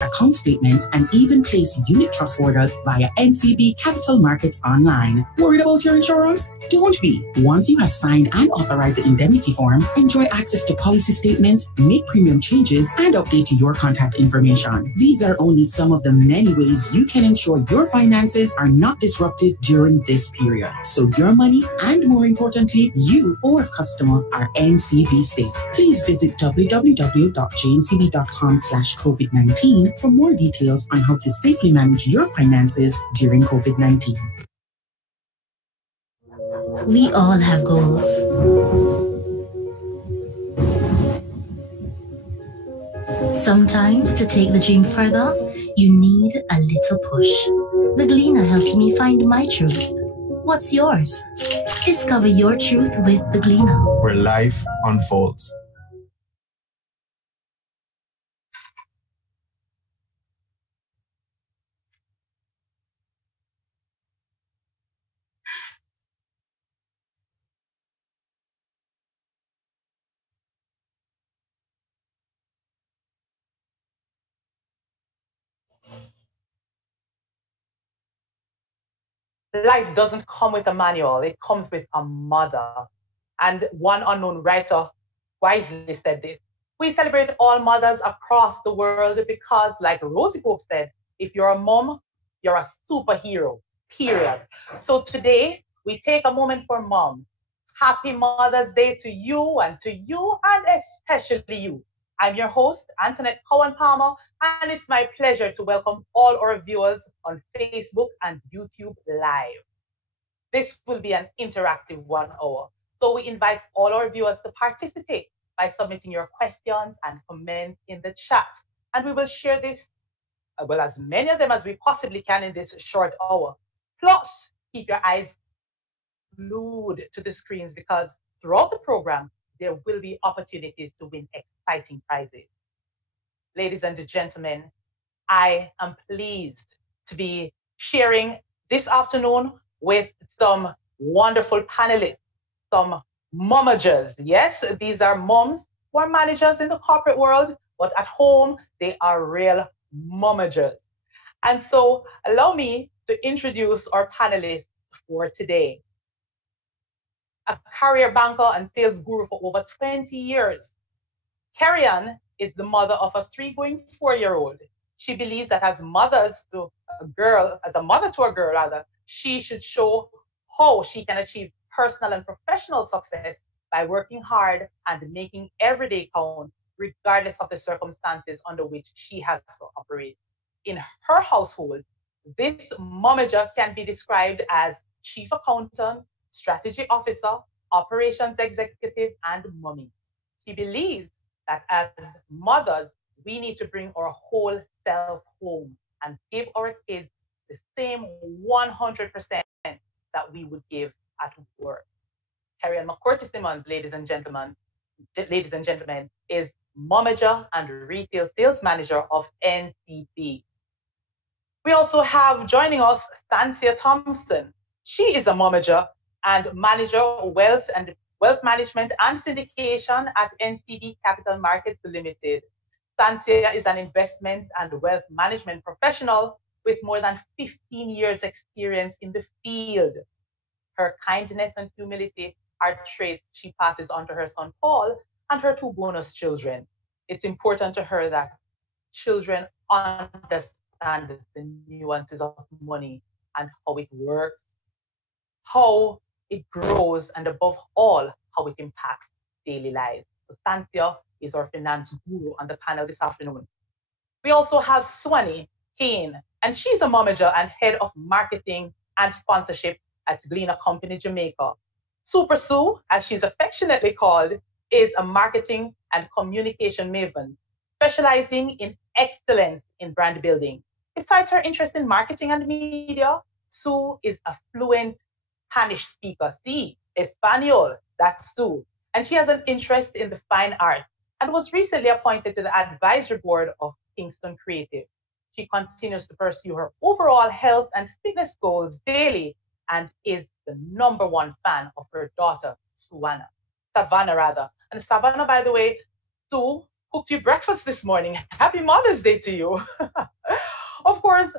account statements, and even place unit trust orders via NCB Capital Markets online. Worried about your insurance? Don't be. Once you have signed and authorized the indemnity form, enjoy access to policy statements, make premium changes, and update your contact information. These are only some of the many ways you can ensure your finances are not disrupted during this period, so your money and, more importantly, you or customer are NCB safe. Please visit www.jncb.com/COVID-19 for more details on how to safely manage your finances during COVID-19. We all have goals. Sometimes to take the dream further, you need a little push. The Gleaner helped me find my truth. What's yours? Discover your truth with The Gleaner, where life unfolds. Life doesn't come with a manual, it comes with a mother. And one unknown writer wisely said this: we celebrate all mothers across the world because, like Rosie Pope said, if you're a mom, you're a superhero, period. So today, we take a moment for mom. Happy Mother's Day to you, and especially you. I'm your host, Antoinette Cowan Palmer, and it's my pleasure to welcome all our viewers on Facebook and YouTube Live. This will be an interactive 1 hour, so we invite all our viewers to participate by submitting your questions and comments in the chat, and we will share this, well, as many of them as we possibly can in this short hour. Plus, keep your eyes glued to the screens because throughout the program, there will be opportunities to win exciting prizes. Ladies and gentlemen, I am pleased to be sharing this afternoon with some wonderful panelists, some Momanagers. Yes, these are moms who are managers in the corporate world, but at home, they are real Momanagers. And so allow me to introduce our panelists for today. A career banker and sales guru for over 20 years. Carrie-Ann is the mother of a 3 going 4-year-old. She believes that as a mother to a girl, she should show how she can achieve personal and professional success by working hard and making every day count, regardless of the circumstances under which she has to operate. In her household, this momager can be described as chief accountant, strategy officer, operations executive, and mommy. She believes that as mothers, we need to bring our whole self home and give our kids the same 100% that we would give at work. Carrie-Ann McCourty-Simmons, ladies and gentlemen, is momager and retail sales manager of NCB. We also have joining us Sansia Thompson. She is a momager and manager of wealth management and syndication at NCB Capital Markets Limited. Sansia is an investment and wealth management professional with more than 15 years experience in the field. Her kindness and humility are traits she passes on to her son Paul and her 2 bonus children. It's important to her that children understand the nuances of money and how it works, how it grows, and above all, how it impacts daily lives. So Santia is our finance guru on the panel this afternoon. We also have Swanee Kane, and she's a momager and head of marketing and sponsorship at Gleaner Company Jamaica. Super Sue, as she's affectionately called, is a marketing and communication maven, specializing in excellence in brand building. Besides her interest in marketing and media, Sue is a fluent Spanish speaker. Sí, Espanol, that's Sue. And she has an interest in the fine arts and was recently appointed to the advisory board of Kingston Creative. She continues to pursue her overall health and fitness goals daily and is the #1 fan of her daughter, Savannah. And Savannah, by the way, Sue cooked you breakfast this morning. Happy Mother's Day to you. Of course,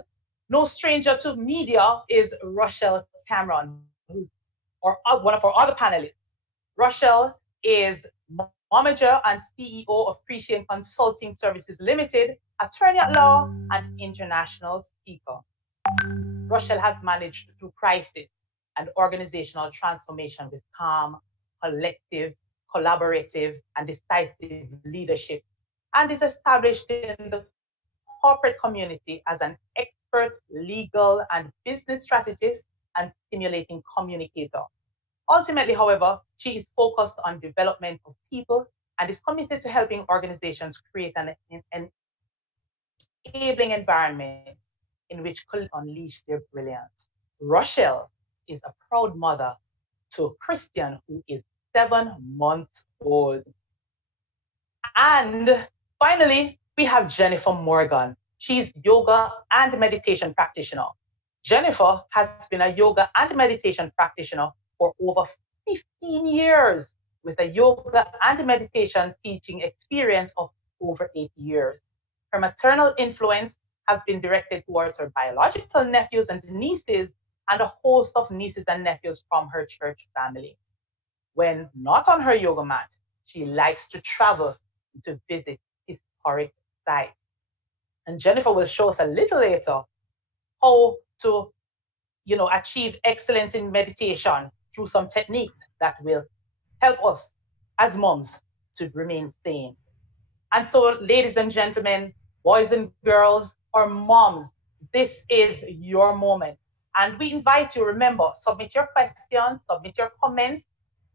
no stranger to media is Rochelle Cameron, one of our other panelists. Rochelle is Momager and CEO of Prescient Consulting Services Limited, attorney at law, and international speaker. Rochelle has managed through crisis and organizational transformation with calm, collective, collaborative, and decisive leadership, and is established in the corporate community as an expert legal and business strategist and stimulating communicator. Ultimately, however, she is focused on development of people and is committed to helping organizations create an enabling environment in which could unleash their brilliance. Rochelle is a proud mother to Christian, who is 7 months old. And finally, we have Jennifer Morgan. She's yoga and meditation practitioner. Jennifer has been a yoga and meditation practitioner for over 15 years with a yoga and meditation teaching experience of over 8 years. Her maternal influence has been directed towards her biological nephews and nieces and a host of nieces and nephews from her church family. When not on her yoga mat, she likes to travel to visit historic sites. And Jennifer will show us a little later how to, achieve excellence in meditation through some techniques that will help us as moms to remain sane. And so, ladies and gentlemen, boys and girls, or moms, this is your moment. And we invite you, remember, submit your questions, submit your comments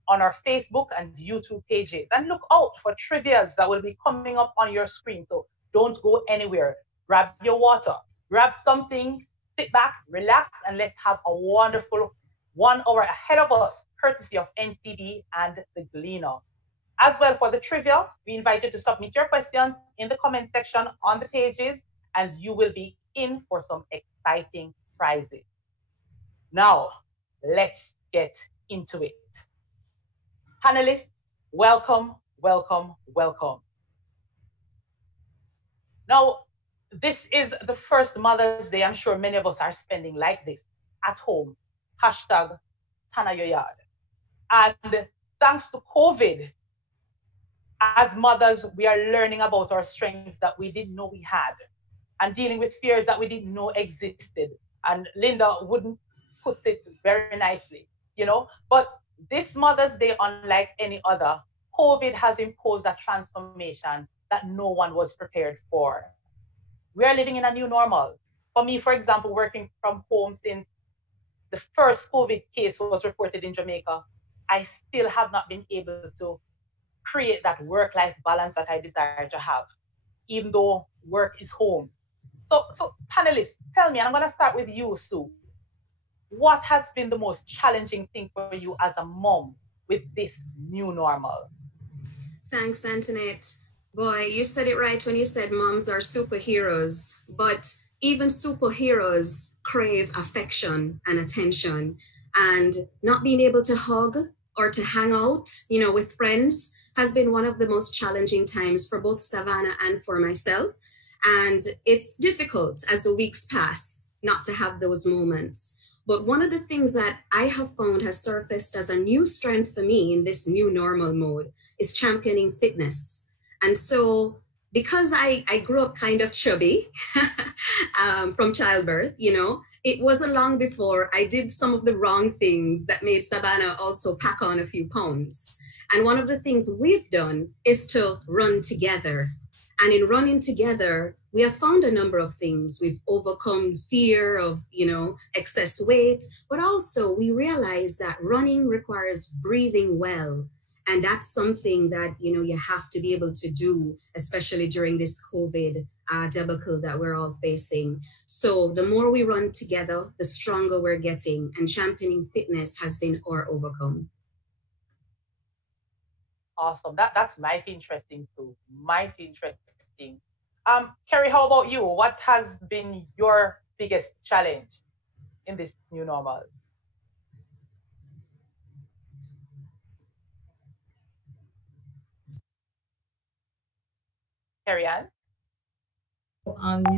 on our Facebook and YouTube pages. And look out for trivias that will be coming up on your screen. So don't go anywhere. Grab your water, grab something, sit back, relax, and let's have a wonderful 1 hour ahead of us, courtesy of NCB and the Gleaner. As well, for the trivia, we invite you to submit your questions in the comment section on the pages, and you will be in for some exciting prizes. Now, let's get into it. Panelists, welcome, welcome, welcome. Now, this is the first Mother's Day I'm sure many of us are spending like this, at home. Hashtag #TanaYoYard. And thanks to COVID, as mothers, we are learning about our strengths that we didn't know we had and dealing with fears that we didn't know existed. And Linda wouldn't put it very nicely, But this Mother's Day, unlike any other, COVID has imposed a transformation that no one was prepared for. We are living in a new normal. For me, for example, working from home since the first COVID case was reported in Jamaica, I still have not been able to create that work-life balance that I desire to have, even though work is home. So panelists, tell me, and I'm going to start with you, Sue. What has been the most challenging thing for you as a mom with this new normal? Thanks, Antoinette. Boy, you said it right when you said moms are superheroes, but even superheroes crave affection and attention, and not being able to hug or to hang out, with friends has been one of the most challenging times for both Savannah and for myself. And it's difficult as the weeks pass not to have those moments. But one of the things that I have found has surfaced as a new strength for me in this new normal mode is championing fitness. And so because I grew up kind of chubby from childbirth, it wasn't long before I did some of the wrong things that made Savannah also pack on a few pounds. And one of the things we've done is to run together. And in running together, we have found a number of things. We've overcome fear of, excess weight, but also we realize that running requires breathing well. And that's something that, you have to be able to do, especially during this COVID debacle that we're all facing. So the more we run together, the stronger we're getting, and championing fitness has been our overcome. Awesome. That's mighty interesting too. Mighty interesting. Kerry, how about you? What has been your biggest challenge in this new normal? Carry on.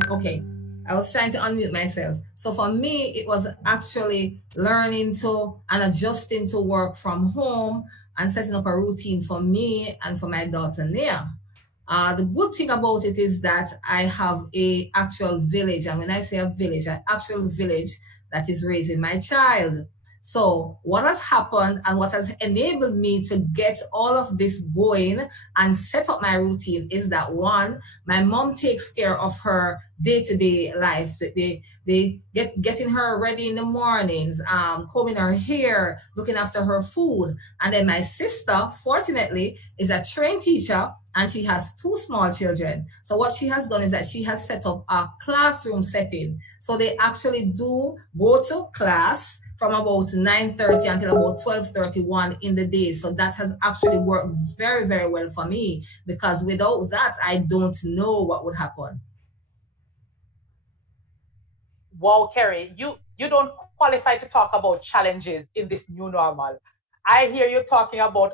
Okay, I was trying to unmute myself. So for me, it was actually learning to and adjusting to work from home and setting up a routine for me and for my daughter Nia. The good thing about it is that I have a actual village, and when I say a village, an actual village that is raising my child. So what has happened and what has enabled me to get all of this going and set up my routine is that, one, my mom takes care of her day-to-day life. They getting her ready in the mornings, combing her hair, looking after her food. And then my sister, fortunately, is a trained teacher, and she has 2 small children. So what she has done is that she has set up a classroom setting. So they actually do go to class from about 9:30 until about 12:31 in the day. So that has actually worked very, very well for me, because without that, I don't know what would happen. Wow, Kerry, you don't qualify to talk about challenges in this new normal. I hear you talking about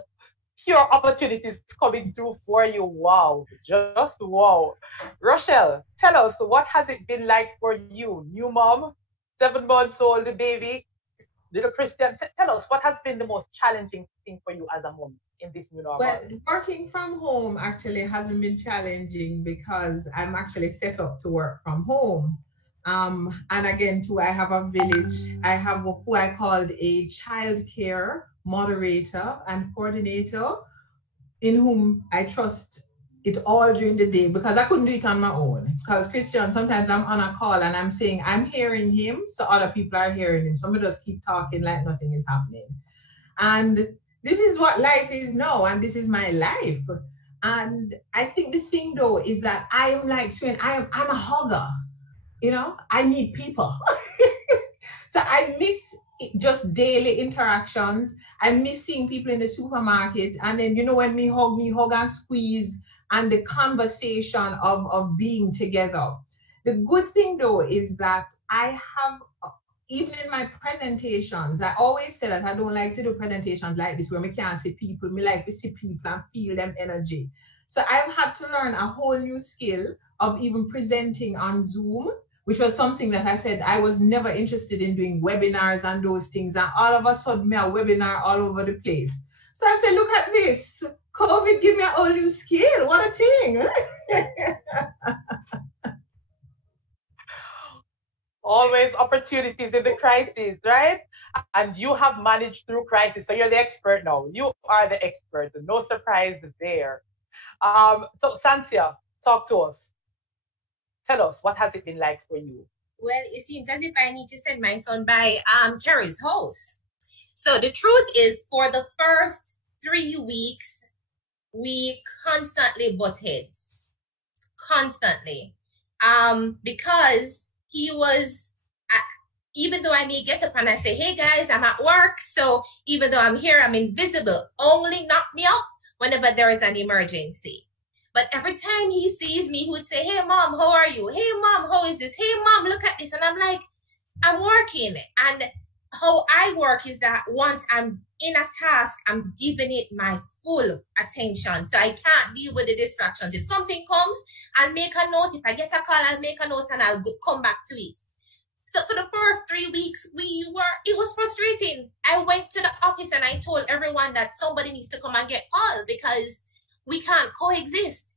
pure opportunities coming through for you. Wow, just wow. Rochelle, tell us, what has it been like for you? New mom, 7 months old baby, little Christian. Tell us, what has been the most challenging thing for you as a mom in this new normal? Well, working from home actually hasn't been challenging because I'm actually set up to work from home. And again, too, I have a village. I have who I called a child care moderator and coordinator, in whom I trust it all during the day, because I couldn't do it on my own. Because Christian, sometimes I'm on a call and I'm saying I'm hearing him, so other people are hearing him. Somebody just keep talking like nothing is happening. And this is what life is now, and this is my life. And I think the thing though is that I am like Swain, I'm a hugger. You know, I need people. So I miss just daily interactions. I miss seeing people in the supermarket. And then, you know, when we hug and squeeze, and the conversation of being together. The good thing though is that I have, even in my presentations, I always say that I don't like to do presentations like this where we can't see people. Me like to see people and feel them energy. So I've had to learn a whole new skill of even presenting on Zoom, which was something that I said I was never interested in doing, webinars and those things. And all of a sudden, me a webinar all over the place. So I said, look at this. COVID give me a whole new skill. What a thing. Always opportunities in the crisis, right? And you have managed through crisis. So you're the expert now. You are the expert. No surprise there. So Sansia, talk to us. Tell us, what has it been like for you? Well, it seems as if I need to send my son by Carrie's house. So the truth is, for the first 3 weeks, we constantly butt heads. Constantly. Because he was, even though I may get up and I say, hey guys, I'm at work, so even though I'm here, I'm invisible. Only knock me up whenever there is an emergency. But every time he sees me, he would say, hey mom, how are you? Hey mom, how is this? Hey mom, look at this. And I'm like, I'm working. And how I work is that once I'm in a task, I'm giving it my full attention. So I can't deal with the distractions. If something comes, I'll make a note. If I get a call, I'll make a note and I'll come back to it. So for the first 3 weeks, it was frustrating. I went to the office and I told everyone that somebody needs to come and get Paul because we can't coexist.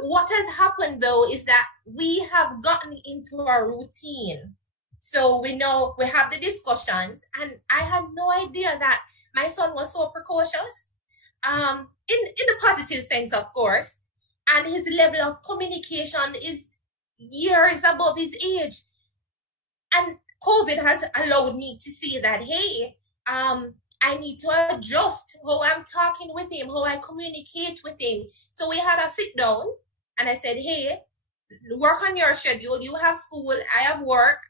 What has happened though is that we have gotten into our routine. So we know we have the discussions, and I had no idea that my son was so precocious, in the positive sense, of course, and his level of communication is years above his age. And COVID has allowed me to see that, hey, I need to adjust how I'm talking with him, how I communicate with him. So we had a sit down, and I said, hey, work on your schedule. You have school, I have work.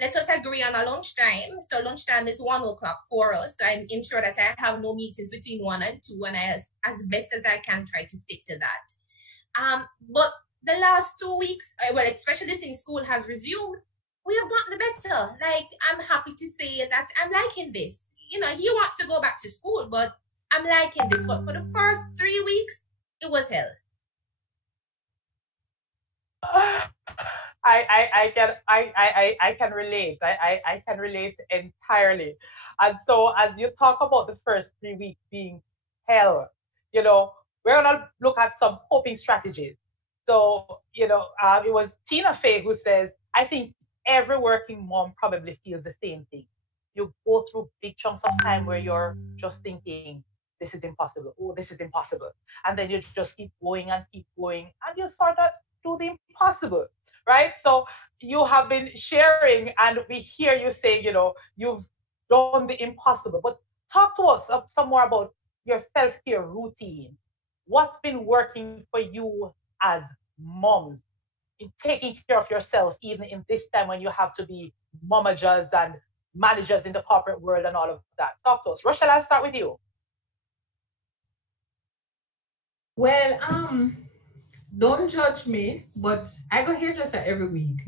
Let us agree on a lunchtime. So lunchtime is 1 o'clock for us. So I'm ensure that I have no meetings between 1 and 2, and I, as best as I can, try to stick to that. But the last 2 weeks, well, especially since school has resumed, we have gotten better. Like, I'm happy to say that I'm liking this. You know, he wants to go back to school, but I'm liking this. But for the first 3 weeks, it was hell. I can relate. I can relate entirely. And so as you talk about the first 3 weeks being hell, you know, we're gonna look at some coping strategies. So, it was Tina Fey who says, I think every working mom probably feels the same thing. You go through big chunks of time where you're just thinking, this is impossible. Oh, this is impossible. And then you just keep going, and you start to do the impossible, right? So you have been sharing, and we hear you say, you've done the impossible. But talk to us some more about your self care routine. What's been working for you as moms in taking care of yourself, even in this time when you have to be momagers and managers in the corporate world and all of that? Talk to us. Rochelle, I'll start with you. Well, don't judge me, but I go hairdresser every week.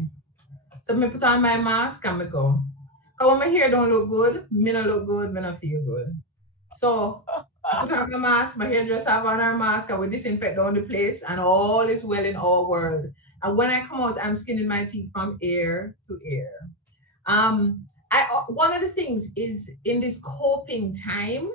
So me put on my mask and me go. Cause when my hair don't look good, me not look good, me not feel good. So I put on my mask, my hairdresser have on her mask, I will disinfect down the place, and all is well in our world. And when I come out, I'm skinning my teeth from ear to ear. One of the things is in this coping time,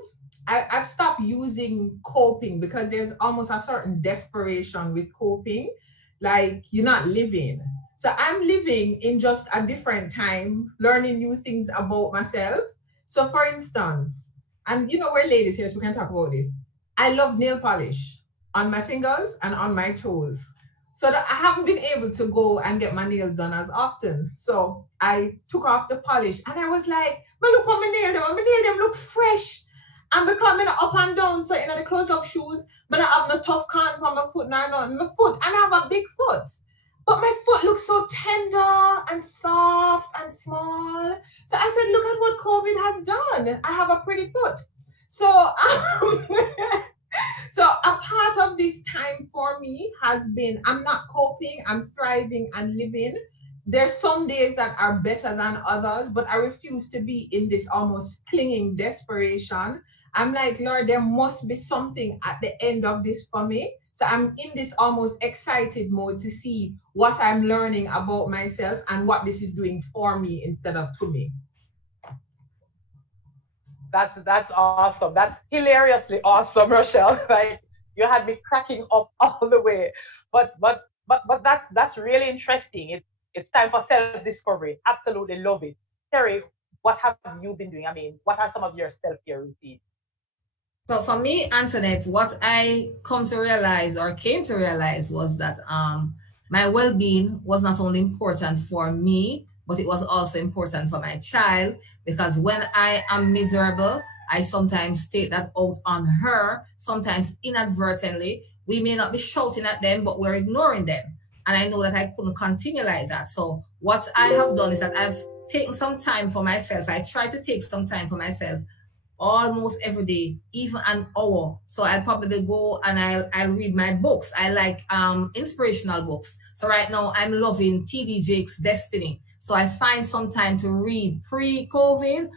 I've stopped using coping because there's almost a certain desperation with coping, like you're not living. So I'm living in just a different time, learning new things about myself. So for instance, and we're ladies here, so we can talk about this. I love nail polish on my fingers and on my toes. So that I haven't been able to go and get my nails done as often. So I took off the polish and I was like, but look at my nail them look fresh. I'm becoming up and down. So in the close-up shoes, but I have no tough can for my foot, now not my foot, and I have a big foot. But my foot looks so tender and soft and small. So I said, look at what COVID has done. I have a pretty foot. So so a part of this time for me has been, I'm not coping, I'm thriving and living. There's some days that are better than others, but I refuse to be in this almost clinging desperation. I'm like, Lord, there must be something at the end of this for me. So I'm in this almost excited mode to see what I'm learning about myself and what this is doing for me instead of to me. That's awesome. That's hilariously awesome, Rochelle. Like you had me cracking up all the way. But that's really interesting. It's time for self-discovery. Absolutely love it. Terry, what have you been doing? I mean, what are some of your self-care routines? So for me, Antoinette, what I come to realize or came to realize was that my well-being was not only important for me, but it was also important for my child, because when I am miserable, I sometimes take that out on her, sometimes inadvertently. We may not be shouting at them, but we're ignoring them. And I know that I couldn't continue like that. So what I have done is that I've taken some time for myself. I try to take some time for myself almost every day, even an hour. So I'll probably go and I'll read my books. I like inspirational books. So right now I'm loving T.D. Jakes' Destiny. So I find some time to read. Pre-COVID,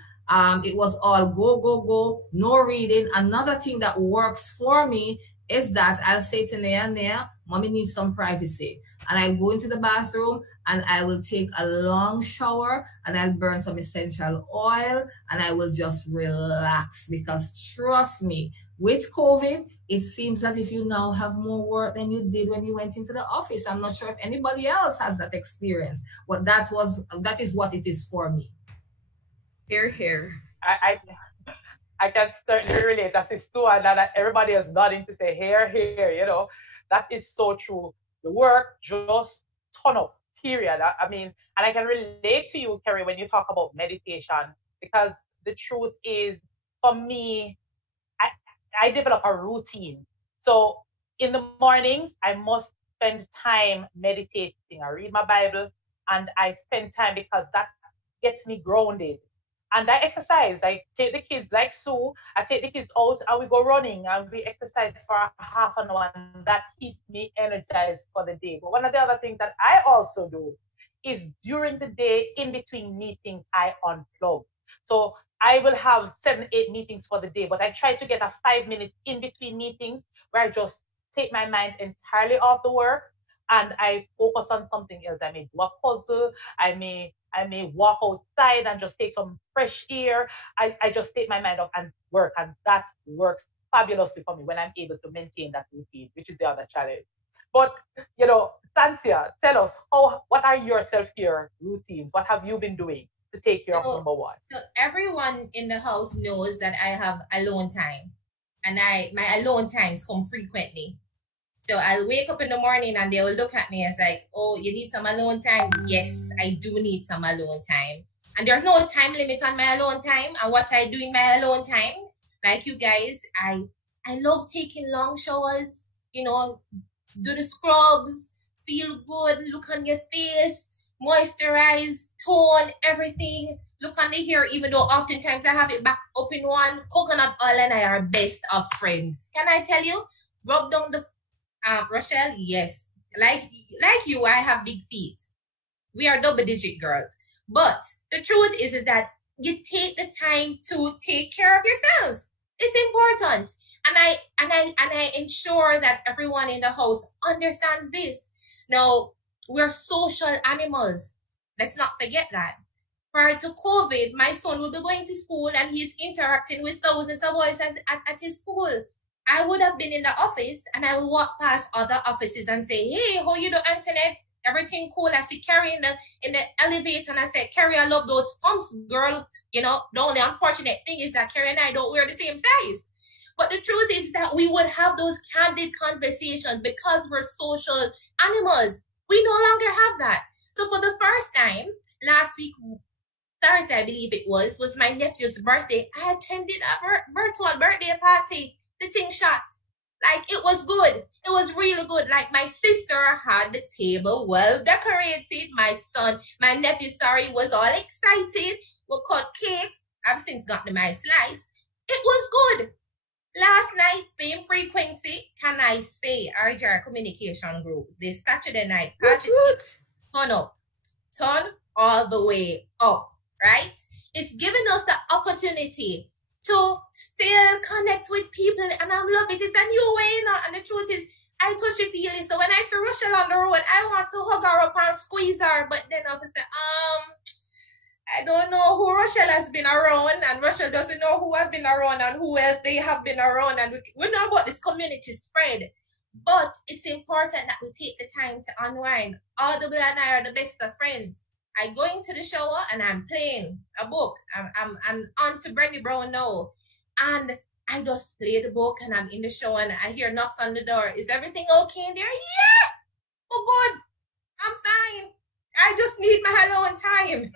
it was all go, no reading. Another thing that works for me is that I'll say to Nea, Mommy needs some privacy. And I go into the bathroom and I will take a long shower and I'll burn some essential oil and I will just relax, because trust me, with COVID, it seems as if you now have more work than you did when you went into the office. I'm not sure if anybody else has that experience, but that is what it is for me. Here. I can certainly relate. That is too, and that everybody is nodding to say here. That is so true. The work just ton up, period. I mean, and I can relate to you, Kerry, when you talk about meditation, because the truth is, for me, I develop a routine. So in the mornings, I must spend time meditating. I read my Bible and I spend time because that gets me grounded. And I exercise. I take the kids, like Sue, I take the kids out and we go running and we exercise for half an hour, and that keeps me energized for the day. But one of the other things that I also do is during the day, in between meetings, I unplug. So I will have 7, 8 meetings for the day, but I try to get a 5 minutes in between meetings where I just take my mind entirely off the work and I focus on something else. I may do a puzzle. I may walk outside and just take some fresh air. I just take my mind off and work, and that works fabulously for me when I'm able to maintain that routine, which is the other challenge. But Sansia, tell us what are your self-care routines? What have you been doing to take care of So, number one? so everyone in the house knows that I have alone time, and my alone times come frequently. So I'll wake up in the morning and they will look at me as like, oh, you need some alone time? Yes, I do need some alone time. And there's no time limit on my alone time and what I do in my alone time. Like you guys, I love taking long showers, do the scrubs, feel good, look on your face, moisturize, tone, everything. Look on the hair, even though oftentimes I have it back up in one. Coconut oil and I are best of friends. Can I tell you? Rub down the Rochelle, yes. Like you, I have big feet. We are double digit girls. But the truth is that you take the time to take care of yourselves. It's important. And I ensure that everyone in the house understands this. Now, we're social animals. Let's not forget that. Prior to COVID, my son would be going to school and he's interacting with thousands of boys at his school. I would have been in the office and I would walk past other offices and say, hey, how you do, Antoinette? Everything cool. I see Carrie in the elevator and I said, Carrie, I love those pumps, girl. The only unfortunate thing is that Carrie and I don't wear the same size. But the truth is that we would have those candid conversations because we're social animals. We no longer have that. So for the first time, last week, Thursday, I believe it was my nephew's birthday. I attended a virtual birthday party. The thing shot. Like, it was good. It was really good. Like, my sister had the table well decorated. My nephew, was all excited. We cut cake. I've since gotten my slice. It was good. Last night, same frequency. Can I say RJR Communication Group, this Saturday night party, turn all the way up, right? It's giving us the opportunity to still connect with people, and I love it. It's a new way, and the truth is, I touch your feelings. So when I see Rochelle on the road, I want to hug her up and squeeze her, but then I say, I don't know who Rochelle has been around, and Rochelle doesn't know who has been around and who else they have been around, and we know about this community spread. But it's important that we take the time to unwind. Audible and I are the best of friends. I go into the shower and I'm playing a book. I'm on to Brandy Brown now. And I just play the book and I'm in the shower and I hear knocks on the door. Is everything okay in there? Yeah! Oh, good. I'm fine. I just need my alone time.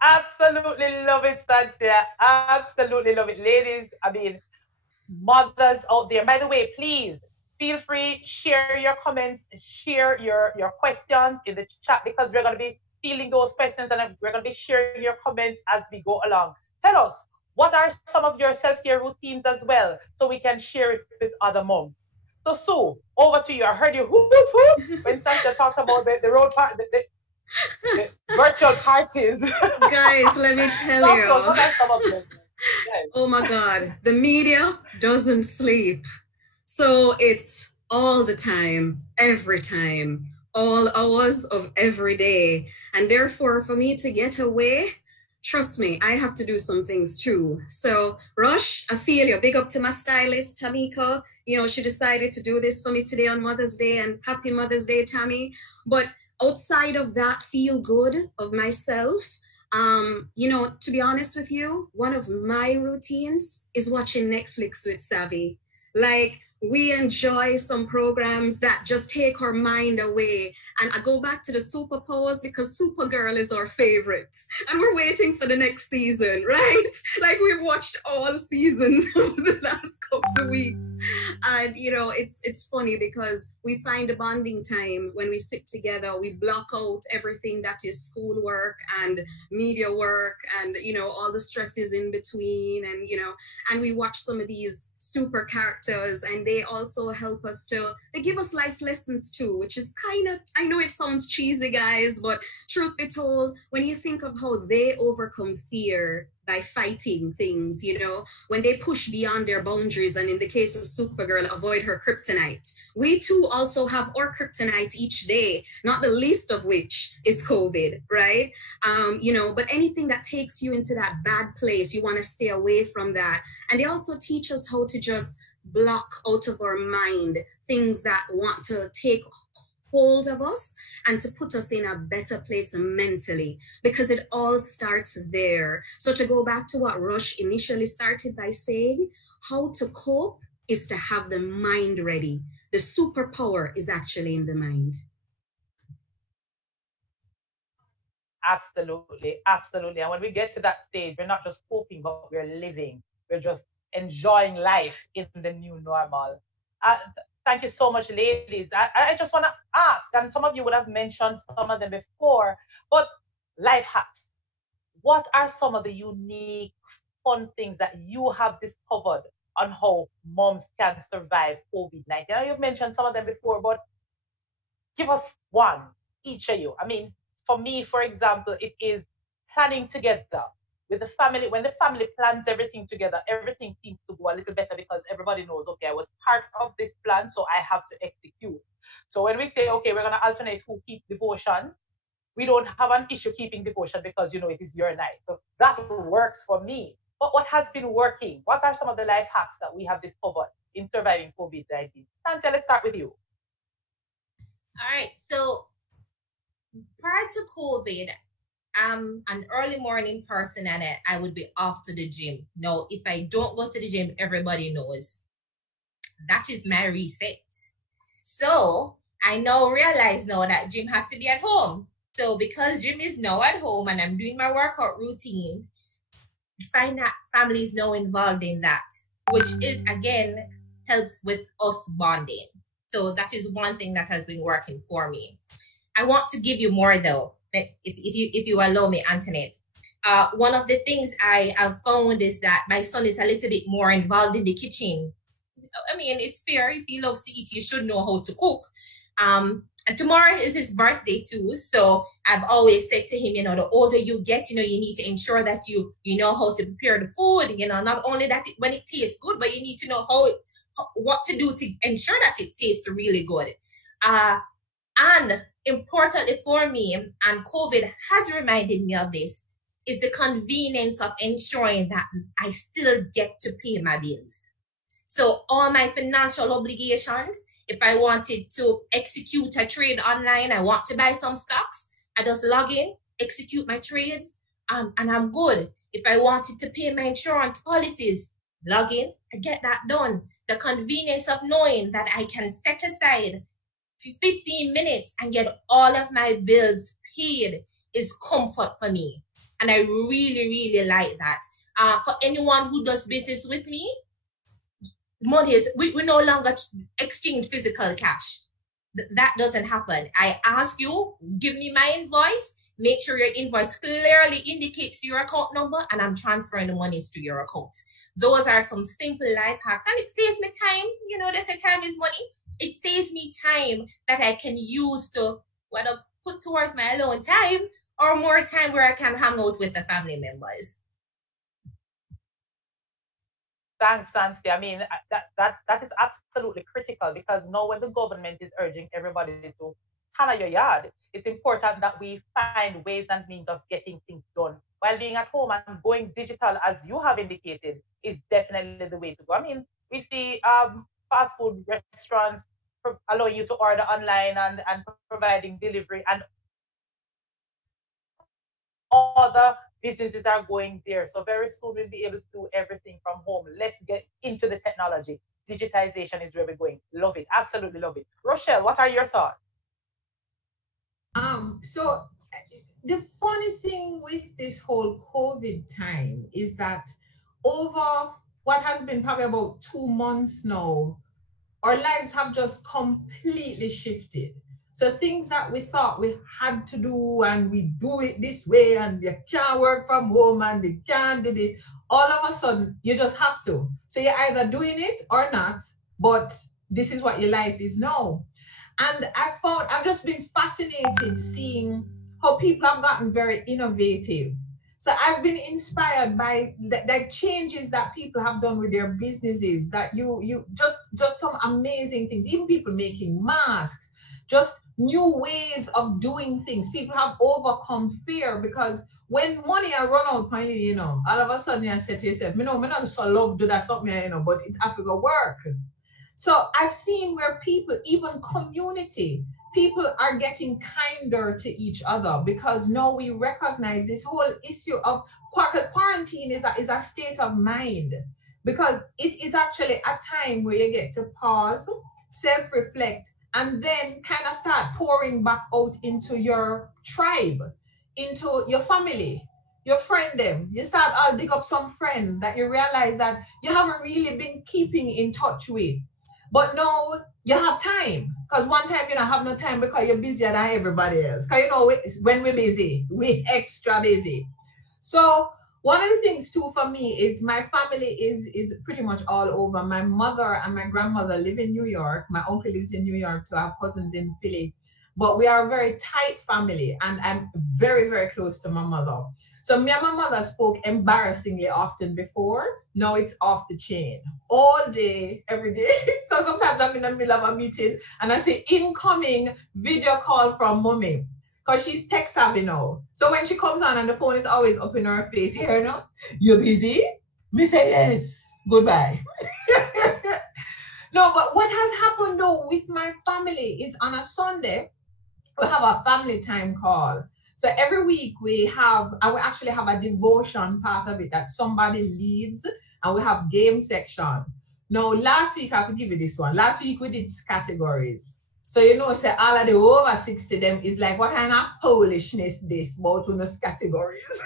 Absolutely love it, Santia. Absolutely love it. Ladies, mothers out there, by the way, please feel free, share your comments, share your questions in the chat, because we're going to be fielding those questions and we're going to be sharing your comments as we go along. Tell us, what are some of your self-care routines as well, so we can share it with other moms. So, Sue, over to you. I heard you hoot when Santia talked about the road part, the virtual parties. Guys, let me tell you. Oh my God, the media doesn't sleep. So it's all the time, every time, all hours of every day. And therefore, for me to get away, trust me, I have to do some things too. So, Rush, I feel you. Big up to my stylist, Tamika. She decided to do this for me today on Mother's Day, and happy Mother's Day, Tammy. But outside of that feel good of myself, to be honest with you, one of my routines is watching Netflix with Savvy. Like, we enjoy some programs that just take our mind away. And I go back to the Superpowers because Supergirl is our favorite. And we're waiting for the next season, right? Like, we've watched all seasons over the last couple of weeks. And, it's funny because we find a bonding time when we sit together. We block out everything that is schoolwork and media work and, all the stresses in between. And we watch some of these super characters, and they also help us they give us life lessons too, which is I know it sounds cheesy, guys, but truth be told, when you think of how they overcome fear, by fighting things, you know, when they push beyond their boundaries, and in the case of Supergirl, avoid her kryptonite. We too also have our kryptonite each day, not the least of which is COVID, right? You know, but anything that takes you into that bad place, you want to stay away from that. And they also teach us how to just block out of our mind things that want to take hold of us and to put us in a better place mentally, because it all starts there. So to go back to what Rush initially started by saying, how to cope is to have the mind ready. The superpower is actually in the mind. Absolutely, absolutely. And when we get to that stage, we're not just coping, but we're living. We're just enjoying life in the new normal. Thank you so much, ladies. I just want to ask, and some of you would have mentioned some of them before, but life hacks. What are some of the unique, fun things that you have discovered on how moms can survive COVID-19? Now, you've mentioned some of them before, but give us one, each of you. I mean, for me, for example, it is planning together with the family. When the family plans everything together, everything seems to go a little better because everybody knows, okay, I was part of this plan, so I have to execute. So when we say, okay, we're going to alternate who keeps devotions, we don't have an issue keeping devotion because, you know, it is your night. So that works for me. But what has been working? What are some of the life hacks that we have discovered in surviving COVID-19? Santa, let's start with you. All right. So prior to COVID, I'm an early morning person and I would be off to the gym. Now, if I don't go to the gym, everybody knows that is my reset. So I now realize now that gym has to be at home. So because gym is now at home and I'm doing my workout routines, find that family is now involved in that, which is again helps with us bonding. So that is one thing that has been working for me. I want to give you more though, if you allow me, Antoinette. One of the things I have found is that my son is a little bit more involved in the kitchen. I mean, it's fair. If he loves to eat, you should know how to cook. And tomorrow is his birthday too. So I've always said to him, you know, the older you get, you know, you need to ensure that you know how to prepare the food. You know, not only that when it tastes good, but you need to know what to do to ensure that it tastes really good. And importantly for me, and COVID has reminded me of this, is the convenience of ensuring that I still get to pay my bills. So all my financial obligations, if I wanted to execute a trade online, I want to buy some stocks, I just log in, execute my trades, and I'm good. If I wanted to pay my insurance policies, log in, I get that done. The convenience of knowing that I can set aside 15 minutes and get all of my bills paid is comfort for me. And I really, really like that. For anyone who does business with me, money is, we no longer exchange physical cash. That doesn't happen. I ask you, give me my invoice, make sure your invoice clearly indicates your account number, and I'm transferring the monies to your account. Those are some simple life hacks, and it saves me time. You know, they say time is money. It saves me time that I can use to whether put towards my alone time or more time where I can hang out with the family members. Thanks, Nancy. I mean, that is absolutely critical, because now when the government is urging everybody to hand your yard, it's important that we find ways and means of getting things done while being at home, and going digital, as you have indicated, is definitely the way to go. I mean, we see fast food restaurants allowing you to order online and providing delivery, and other businesses are going there. So very soon we'll be able to do everything from home. Let's get into the technology. Digitization is where we're going. Love it. Absolutely love it. Rochelle, what are your thoughts? So the funny thing with this whole COVID time is that over what has been probably about 2 months now, our lives have just completely shifted. So things that we thought we had to do, and we do it this way, and you can't work from home, and you can't do this, all of a sudden you just have to. So you're either doing it or not, but this is what your life is now. And I've just been fascinated seeing how people have gotten very innovative. So I've been inspired by the changes that people have done with their businesses, that you just some amazing things, even people making masks, just new ways of doing things. People have overcome fear, because when money I run out on you, all of a sudden I said to yourself, me not so love do that something, but it have to go work. So I've seen where people, even community, people are getting kinder to each other, because now we recognize this whole issue of, because quarantine is a state of mind, because it is actually a time where you get to pause, self-reflect, and then kind of start pouring back out into your tribe, into your family, your friend them. You start dig up some friend that you realize that you haven't really been keeping in touch with. But now you have time, because one time you don't have no time because you're busier than everybody else. Because when we're busy, we're extra busy. So one of the things too for me is my family is pretty much all over. My mother and my grandmother live in New York. My uncle lives in New York, so I have cousins in Philly. But we are a very tight family, and I'm very, very close to my mother. So me and my mother spoke embarrassingly often before. Now it's off the chain. All day, every day. So sometimes I'm in the middle of a meeting and I say, incoming video call from mommy. Because she's tech savvy now. So when she comes on and the phone is always up in her face, here now, you busy? Me say yes. Goodbye. No, but what has happened though with my family is on a Sunday, we have a family time call. So every week we actually have a devotion part of it that somebody leads, and we have game section. Now, last week, I have to give you this one. Last week we did categories. So say all of the over 60 them is like, what kind of foolishness this about those categories?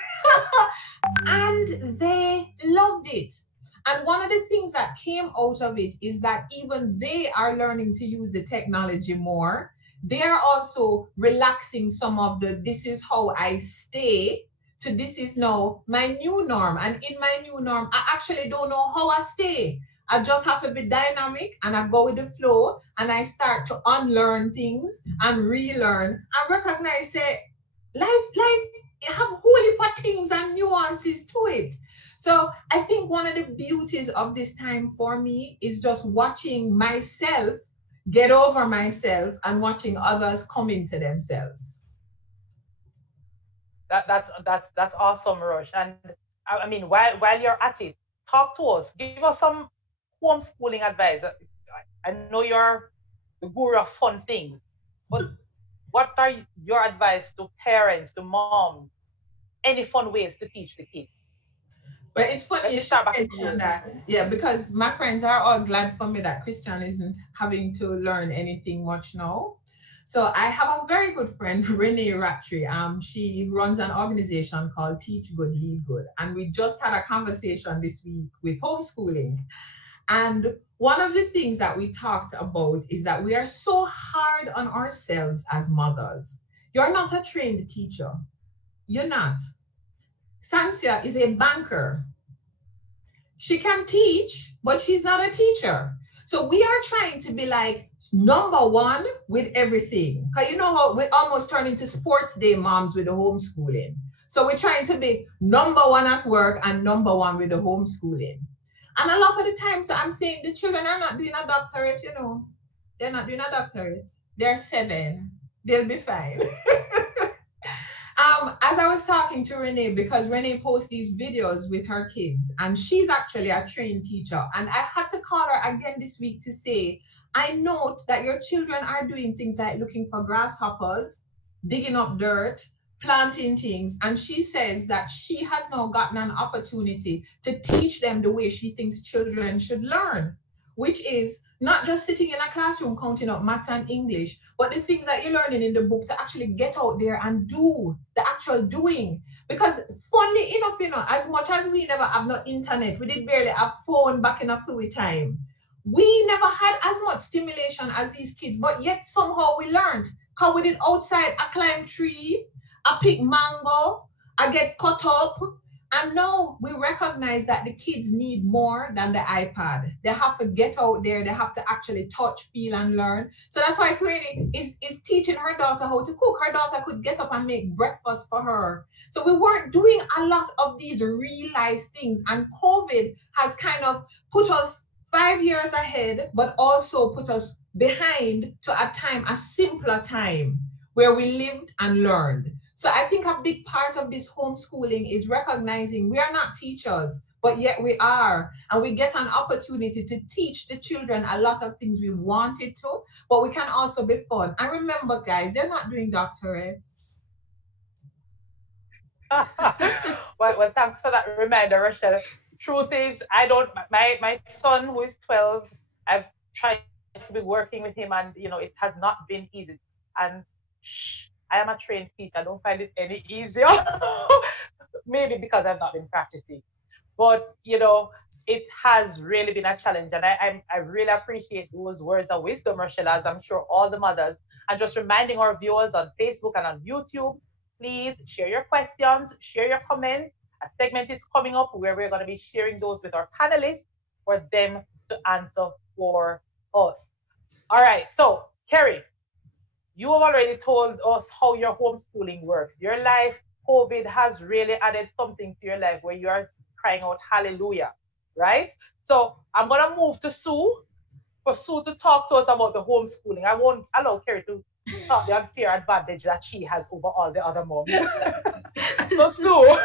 And they loved it. And one of the things that came out of it is that even they are learning to use the technology more. They are also relaxing some of the this is how I stay to this is now my new norm. And in my new norm, I actually don't know how I stay. I just have to be dynamic, and I go with the flow, and I start to unlearn things and relearn and recognize life have whole heap of things and nuances to it. So I think one of the beauties of this time for me is just watching myself get over myself and watching others come into themselves. That's awesome, Rush. And I mean, while you're at it, talk to us. Give us some homeschooling advice. I know you're the guru of fun things, but what are your advice to parents, to moms? Any fun ways to teach the kids? But it's funny you should mention that. Yeah, because my friends are all glad for me that Christian isn't having to learn anything much now. So I have a very good friend, Renee Rattry. She runs an organization called Teach Good, Lead Good. And we just had a conversation this week with homeschooling. And one of the things that we talked about is that we are so hard on ourselves as mothers. You're not a trained teacher. You're not. Samsia is a banker. She can teach, but she's not a teacher. So we are trying to be like number one with everything. Because you know how we almost turn into sports day moms with the homeschooling. So we're trying to be number one at work and number one with the homeschooling. And a lot of the time, so I'm saying the children are not doing a doctorate, They're not doing a doctorate. They're 7. They'll be fine. As I was talking to Renee, because Renee posts these videos with her kids, and she's actually a trained teacher, and I had to call her again this week to say, I note that your children are doing things like looking for grasshoppers, digging up dirt, planting things, and she says that she has now gotten an opportunity to teach them the way she thinks children should learn, which is not just sitting in a classroom counting up maths and English, but the things that you're learning in the book to actually get out there and do the actual doing. Because funny enough, as much as we never have no internet, we did barely have phone back in a fluid time. We never had as much stimulation as these kids, but yet somehow we learned. Because we did outside, I climb tree, I pick mango, I get cut up, And now we recognize that the kids need more than the iPad. They have to get out there. They have to actually touch, feel, and learn. So that's why Sweeney is teaching her daughter how to cook. Her daughter could get up and make breakfast for her. So we weren't doing a lot of these real life things. And COVID has kind of put us 5 years ahead, but also put us behind to a simpler time where we lived and learned. So I think a big part of this homeschooling is recognizing we are not teachers, but yet we are. And we get an opportunity to teach the children a lot of things we wanted to, but we can also be fun. And remember, guys, they're not doing doctorates. well, thanks for that reminder, Rochelle. Truth is, my son who is 12, I've tried to be working with him, and it has not been easy. And I am a trained teacher. I don't find it any easier. Maybe because I've not been practicing. But, it has really been a challenge. And I really appreciate those words of wisdom, Rochelle, as I'm sure all the mothers. And just reminding our viewers on Facebook and on YouTube, please share your questions, share your comments. A segment is coming up where we're going to be sharing those with our panelists for them to answer for us. All right. So, Kerry, you have already told us how your homeschooling works. Your life, COVID has really added something to your life where you are crying out hallelujah, right? So I'm going to move to Sue for Sue to talk to us about the homeschooling. I won't allow Kerry to talk the unfair advantage that she has over all the other moms. So Sue,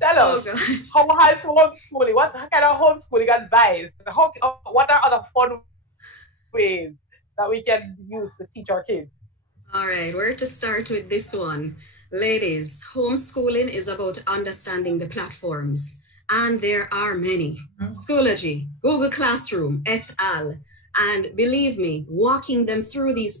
tell us, how has homeschooling, what kind of homeschooling advice? What are other fun ways that we can use to teach our kids? All right, where to start with this one? Ladies, homeschooling is about understanding the platforms, and there are many. Schoology, Google Classroom, et al. And believe me, walking them through these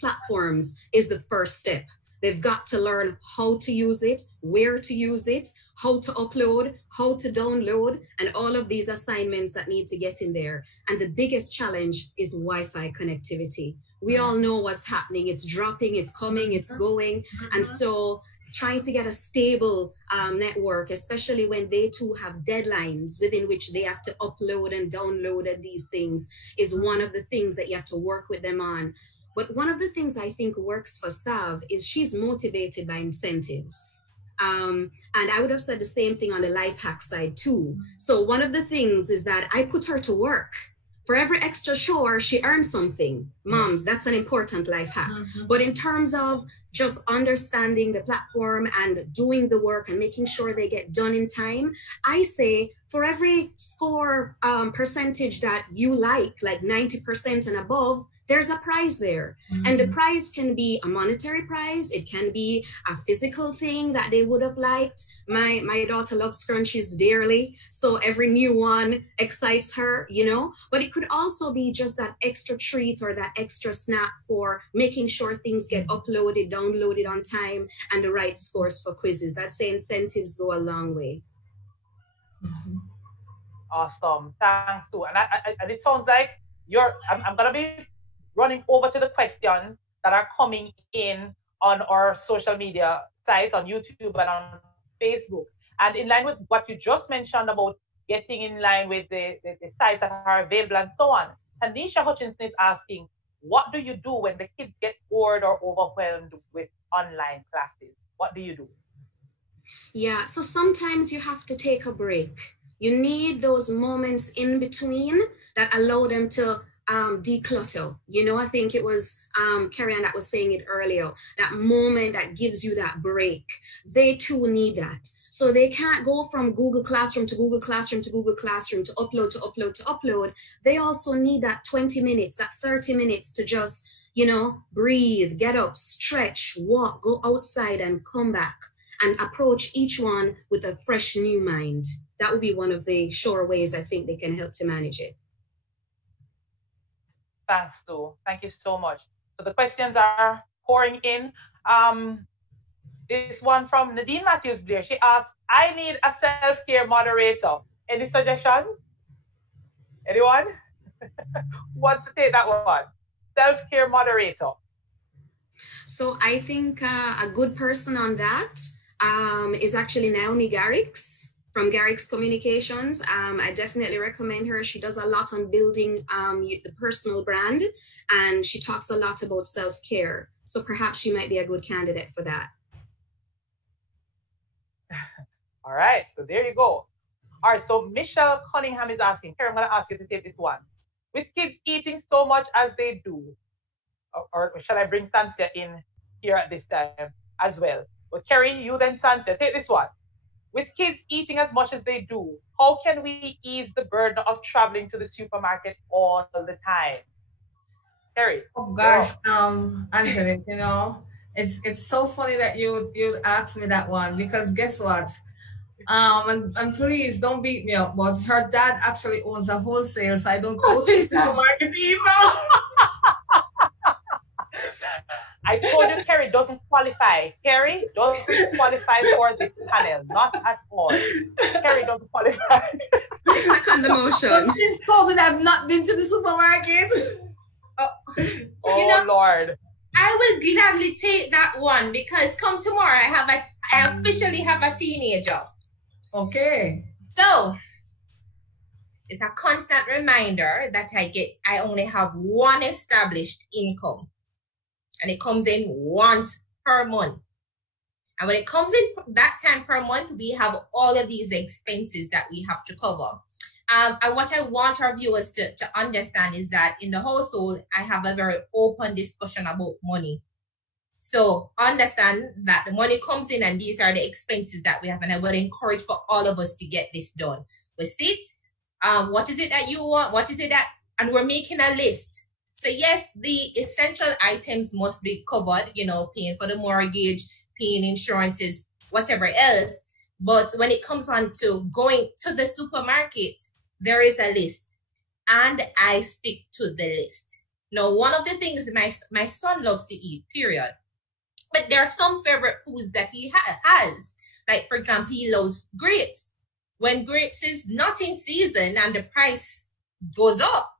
platforms is the first step. They've got to learn how to use it, where to use it, how to upload, how to download, and all of these assignments that need to get in there. And the biggest challenge is Wi-Fi connectivity. We all know what's happening. It's dropping, it's coming, it's going. And so trying to get a stable network, especially when they too have deadlines within which they have to upload and download these things, is one of the things that you have to work with them on. But one of the things I think works for Sav is she's motivated by incentives. And I would have said the same thing on the life hack side too. So one of the things is that I put her to work. For every extra chore, she earns something. Moms, that's an important life hack. But in terms of just understanding the platform and doing the work and making sure they get done in time, I say for every score percentage that you like 90% and above, there's a prize there. And the prize can be a monetary prize. It can be a physical thing that they would have liked. My daughter loves scrunchies dearly, so every new one excites her, But it could also be just that extra treat or that extra snack for making sure things get uploaded, downloaded on time, and the right scores for quizzes. I'd say incentives go a long way. Awesome. Thanks, too. And it sounds like I'm going to be running over to the questions that are coming in on our social media sites, on YouTube and on Facebook. And in line with what you just mentioned about getting in line with the sites that are available and so on, Tanisha Hutchinson is asking, what do you do when the kids get bored or overwhelmed with online classes? What do you do? Yeah, so sometimes you have to take a break. You need those moments in between that allow them to declutter. I think it was Kerry-Ann that was saying it earlier, that moment that gives you that break. They too need that. So they can't go from Google Classroom to Google Classroom to Google Classroom to upload to upload to upload. They also need that 20 minutes, that 30 minutes to just, breathe, get up, stretch, walk, go outside and come back and approach each one with a fresh new mind. That would be one of the sure ways I think they can help to manage it. Thanks, Stu. Thank you so much. So the questions are pouring in. This one from Nadine Matthews-Blair. She asks, I need a self-care moderator. Any suggestions? Anyone? Who wants to take that one? Self-care moderator. So I think a good person on that is actually Naomi Garrix from Garrix Communications. I definitely recommend her. She does a lot on building the personal brand, and she talks a lot about self-care. So perhaps she might be a good candidate for that. All right, so there you go. All right, so Michelle Cunningham is asking, Carrie, I'm going to ask you to take this one. With kids eating so much as they do, or shall I bring Sansia in here at this time as well? Well, Kerry, you then Sansia, take this one. With kids eating as much as they do, how can we ease the burden of traveling to the supermarket all the time? Kerry. Oh gosh, Anthony, you know, it's so funny that you asked me that one, because guess what? And please don't beat me up, but her dad actually owns a wholesale, so I don't go to the supermarket either. I told you Kerry doesn't qualify. Kerry doesn't qualify for this panel. Not at all. Kerry doesn't qualify. Second the motion. Since COVID, I've not been to the supermarket. Oh, Lord. I will gladly take that one, because come tomorrow, I officially have a teenager. Okay. So it's a constant reminder that I only have one established income, and it comes in once per month. And when it comes in that time per month, we have all of these expenses that we have to cover. And what I want our viewers to understand is that in the household, I have a very open discussion about money. So understand that the money comes in and these are the expenses that we have. And I would encourage for all of us to get this done. We sit, what is it that you want? What is it that, and we're making a list. So yes, the essential items must be covered, you know, paying for the mortgage, paying insurances, whatever else. But when it comes on to going to the supermarket, there is a list, and I stick to the list. Now, one of the things my son loves to eat, period. But there are some favorite foods that he has. Like, for example, he loves grapes. When grapes is not in season and the price goes up,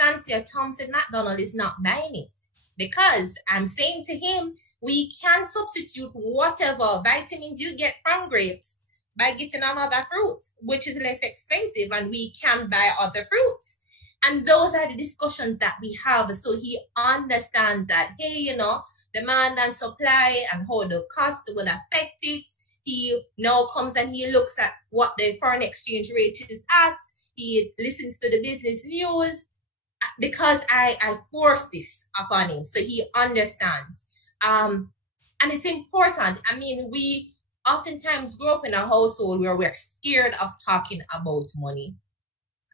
Sansia Thompson McDonald is not buying it, because I'm saying to him, we can substitute whatever vitamins you get from grapes by getting another fruit, which is less expensive, and we can buy other fruits. And those are the discussions that we have. So he understands that, hey, you know, demand and supply and how the cost will affect it. He now comes and he looks at what the foreign exchange rate is at. He listens to the business news, because I force this upon him, so he understands. And it's important. I mean, we oftentimes grow up in a household where we're scared of talking about money.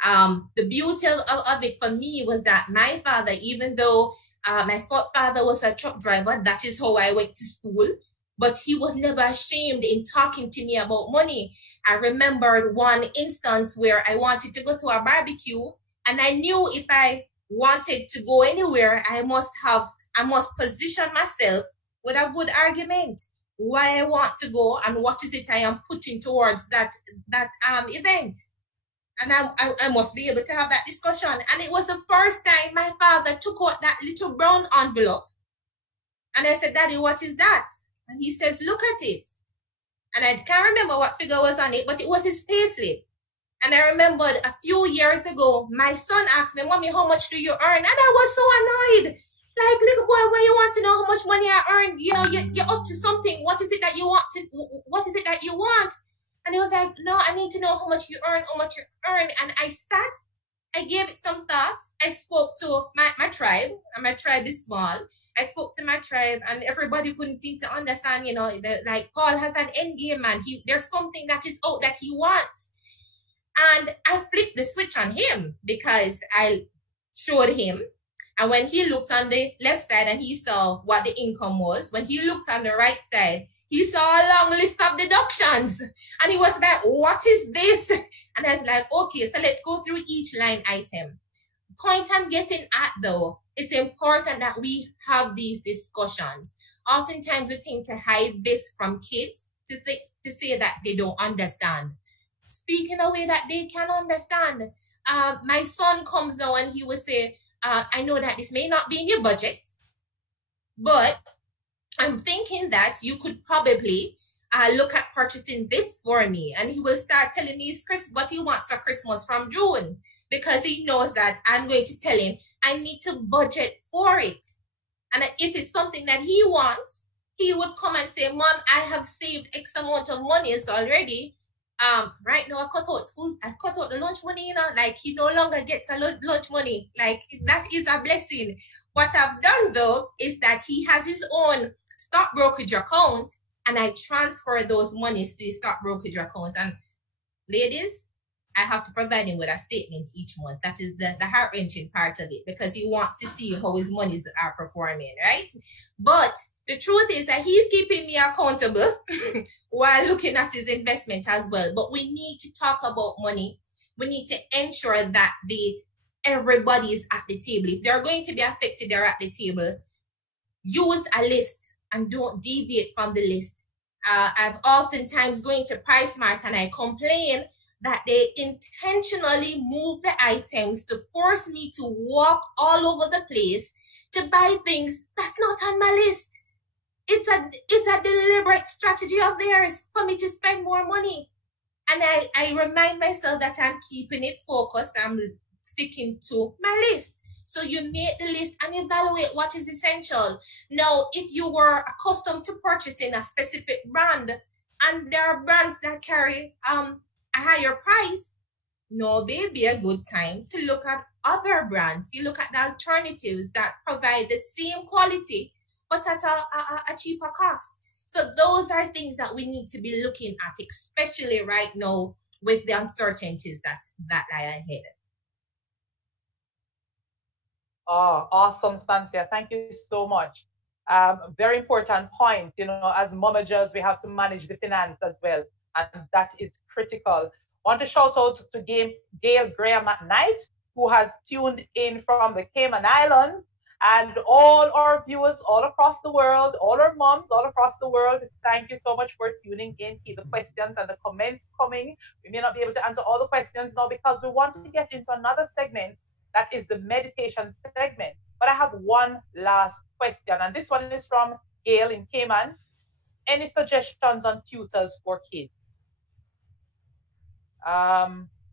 The beauty of it for me was that my father, even though my father was a truck driver, that is how I went to school, but he was never ashamed in talking to me about money. I remembered one instance where I wanted to go to a barbecue, and I knew if I wanted to go anywhere, I must position myself with a good argument why I want to go and what is it I am putting towards that event. And I must be able to have that discussion. And it was the first time my father took out that little brown envelope. And I said, Daddy, what is that? And he says, look at it. And I can't remember what figure was on it, but it was his payslip. And I remembered a few years ago, my son asked me, Mommy, how much do you earn? And I was so annoyed. Like, little boy, why you want to know how much money I earn? You know, you're up to something. What is it that you want? And he was like, no, I need to know how much you earn. And I gave it some thought. I spoke to my tribe, and my tribe is small. I spoke to my tribe, and everybody couldn't seem to understand, you know, like Paul has an end game, man. There's something that is out that he wants. And I flipped the switch on him, because I showed him. And when he looked on the left side and he saw what the income was, when he looked on the right side, he saw a long list of deductions. And he was like, what is this? And I was like, okay, so let's go through each line item. Point I'm getting at, though, it's important that we have these discussions. Oftentimes we tend to hide this from kids to say that they don't understand. Speak in a way that they can understand. My son comes now and he will say, I know that this may not be in your budget, but I'm thinking that you could probably look at purchasing this for me. And he will start telling me what he wants for Christmas from June, because he knows that I'm going to tell him I need to budget for it. And if it's something that he wants, he would come and say, Mom, I have saved X amount of money already. Right now I cut out the lunch money, like he no longer gets a lunch money. Like that is a blessing. What I've done though is that he has his own stock brokerage account, and I transfer those monies to his stock brokerage account. And ladies, I have to provide him with a statement each month. That is the heart-wrenching part of it, because he wants to see how his monies are performing, right? But the truth is that he's keeping me accountable while looking at his investment as well. But we need to talk about money. We need to ensure that everybody is at the table. If they're going to be affected, they're at the table. Use a list and don't deviate from the list. I've oftentimes going to PriceSmart and I complain that they intentionally move the items to force me to walk all over the place to buy things that's not on my list. It's a deliberate strategy of theirs for me to spend more money. And I remind myself that I'm keeping it focused. I'm sticking to my list. So you make the list and evaluate what is essential. Now, if you were accustomed to purchasing a specific brand and there are brands that carry a higher price, no, may be a good time to look at other brands. You look at the alternatives that provide the same quality but at a cheaper cost. So those are things that we need to be looking at, especially right now with the uncertainties that lie ahead. Oh, awesome, Cynthia. Thank you so much. Very important point. As Momanagers, we have to manage the finance as well, and that is critical. Want to shout out to Gail Graham at night, who has tuned in from the Cayman Islands, and all our viewers all across the world, all our moms all across the world. Thank you so much for tuning in. Keep the questions and the comments coming. We may not be able to answer all the questions now because we want to get into another segment. That is the meditation segment. But I have one last question, and this one is from Gail in Cayman. Any suggestions on tutors for kids?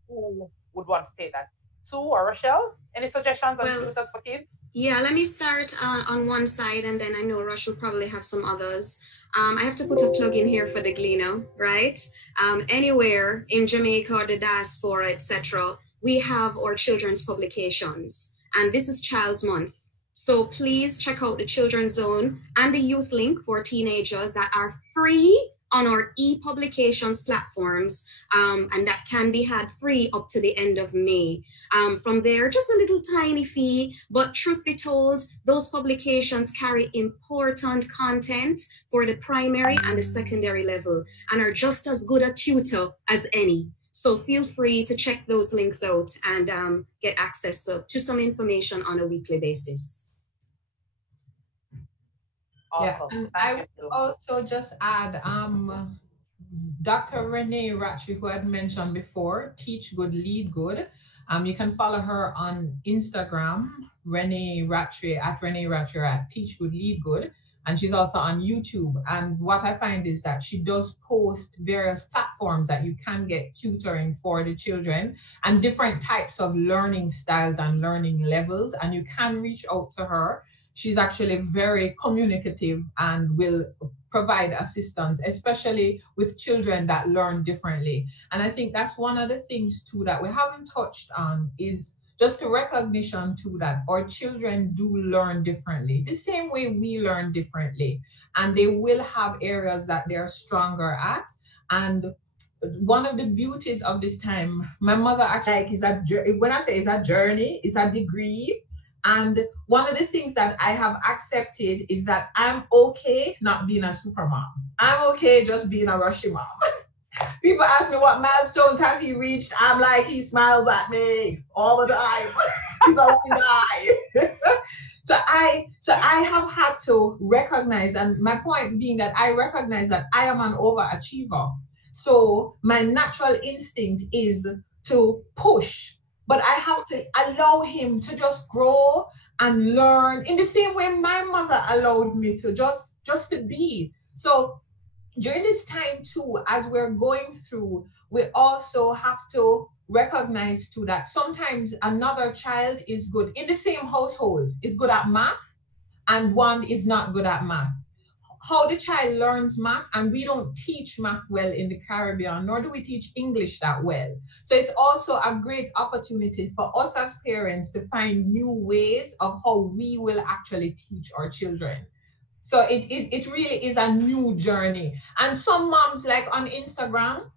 Who would want to say that? Sue or Rochelle? Any suggestions on tutors for kids? Yeah, let me start on one side, and then I know Rush will probably have some others. I have to put a plug in here for the Gleaner, right? Anywhere in Jamaica or the diaspora, etc., we have our children's publications, and this is Child's Month. So please check out the Children's Zone and the Youth Link for teenagers that are free on our e-publications platforms, and that can be had free up to the end of May. From there, just a little tiny fee, but truth be told, those publications carry important content for the primary and the secondary level and are just as good a tutor as any. So feel free to check those links out and get access to some information on a weekly basis. Awesome. Yeah, and I would also just add Dr. Renee Ratry, who I had mentioned before, Teach Good, Lead Good. You can follow her on Instagram, Renee Ratry at Teach Good, Lead Good. And she's also on YouTube. And what I find is that she does post various platforms that you can get tutoring for the children and different types of learning styles and learning levels. And you can reach out to her. She's actually very communicative and will provide assistance, especially with children that learn differently. And I think that's one of the things too that we haven't touched on, is just a recognition too that our children do learn differently, the same way we learn differently. And they will have areas that they're stronger at. And one of the beauties of this time, my mother actually, when I say it's a journey, it's a degree. And one of the things that I have accepted is that I'm okay not being a super mom. I'm okay just being a rushy mom. People ask me what milestones has he reached. I'm like, he smiles at me all the time. He's a guy. So I have had to recognize, and my point being that I recognize that I am an overachiever. So my natural instinct is to push. But I have to allow him to just grow and learn in the same way my mother allowed me to just to be. So during this time too, as we're going through, we also have to recognize too that sometimes another child is good in the same household, is good at math, and one is not good at math. How the child learns math, and we don't teach math well in the Caribbean, nor do we teach English that well. So it's also a great opportunity for us as parents to find new ways of how we will actually teach our children. So it really is a new journey. And some moms, like on Instagram,